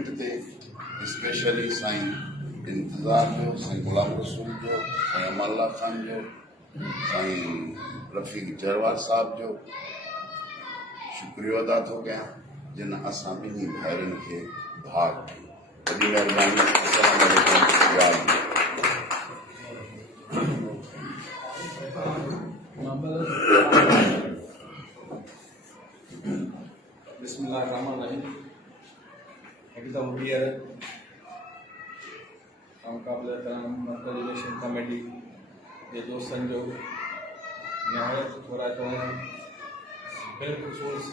इवेंट ते स्पेशली साईं इंतज़ार जो, साईं गुलाम रसूल जो, साईं अमाल्ला खान जो, साईं रफ़ीक जरवार साहब जो शुक्रिया अदा थो कयां जिन असां ॿिन्ही भाइरनि खे भाग वॾी महिरबानी। अस्सलाम वालेकुम। या अल्लाह। बिस्मिल्लाहिर्रहमानिर्रहीम। एकदम डियर काबिल एहतराम मरकज़ इलेक्शन कमेटी के दोस्तन जो नहायत थोड़ा चवण बिलख़ुसूस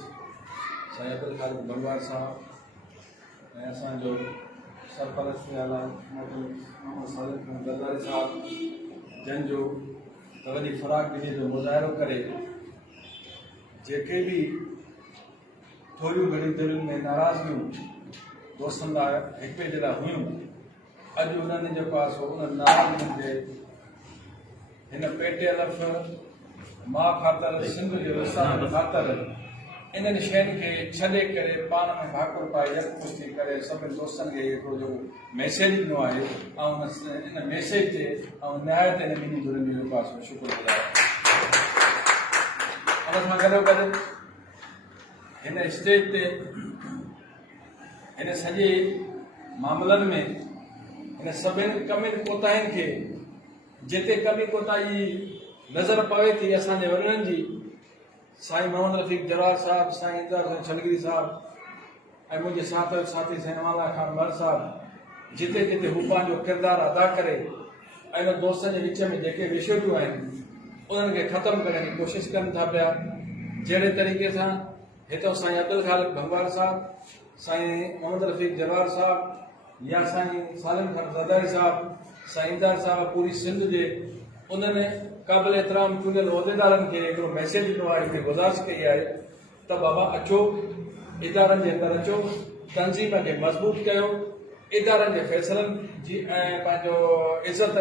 साईं अब्दुल खालिक भंगवार साहब ऐं असांजो सरपरस्त आला मोहम्मद सादिक खान ज़रदारी साहब जन जो वॾी फ़राक दिली जो मुज़ाहिरो करे जेके भी थोड़ियूं घणियूं दिलुनि में नाराज़गियूं दोस्तनि लाइ हिक ॿिए जे लाइ हुयूं, अॼु उन्हनि जेको आहे सो उन नाराज़गियुनि जे हिन पेटे लफ़ मां ख़ातिर सिंध जे विसार ख़ातिर इन्हनि शयुनि खे छॾे करे पाण में भाकुर पाए यकमुश्त थी करे सभिनी दोस्तनि खे हिकिड़ो जो मैसेज ॾिनो आहे ऐं इन मैसेज ते ऐं निहायत इन ॿिन्ही धुरनि जो जेको आहे सो शुक्रगुज़ार उन सां गॾोगॾु हिन स्टेज ते हिन सॼे मामलनि में हिन सभिनी कमियुनि कोताहियुनि खे जिते कमी कोताही नज़र पवे थी असांजे वॾनि जी साईं मोहम्मद रफ़ीक जरवार साहब, साईं इंतज़ार छलगिरी साहब ऐं मुंहिंजे साथी साईं अमाल्ला खान मर साहब जिते जिते हू पंहिंजो किरदारु अदा करे ऐं इन दोस्तनि जे विच में जेके विछोड़ियूं आहिनि उन्हनि खे ख़तमु करण जी कोशिशि कनि था पिया। जहिड़े तरीक़े सां हितां साईं अब्दुल खालिक भंगवार साहब, साईं मोहम्मद रफ़ीक जरवार साहब या साईं सालिम खान ज़रदारी साहब, साईं इंतज़ार साहब पूरी सिंध जे उन्हनि क़ाबिल एहतराम चूंडियल उहिदेदारनि खे हिकिड़ो मैसेज ॾिनो आहे, हिकिड़ी गुज़ारिश कई आहे त बाबा अचो इदारनि जे अंदरि अचो, तंज़ीम खे मज़बूत कयो, इदारनि जे फ़ैसिलनि जी ऐं पंहिंजो इज़त